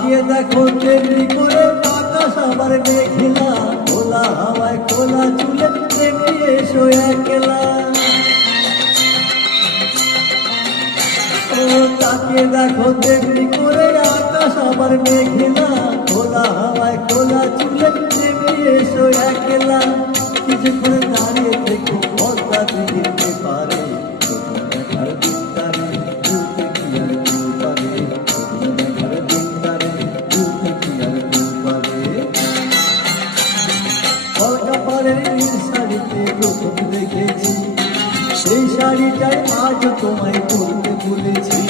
তাকিয়ে দেখো তেমনি করে আকাশ আবার মেঘলা, খোলা হাওয়ায় খোলা চুলে তেমনি এসো একলা। ও তাকিয়ে দেখো তেমনি করে আকাশ আবার মেঘলা, খোলা হাওয়ায় খোলা চুলে তেমনি এসো একলা। কিছুক্ষণ দাঁড়িয়ে দেখো পদ্মা দিতে পারে প্রথম দেখার দিনটারে দুটি কি আর কেউ পারে, প্রথম দেখার দিনটারে দুটি কি আর কেউ পারে। কলকা পাড়ের নীল শাড়িতে প্রথম দেখেছি, সেই শাড়িটাই আজ তোমায় পরতে বলেছি।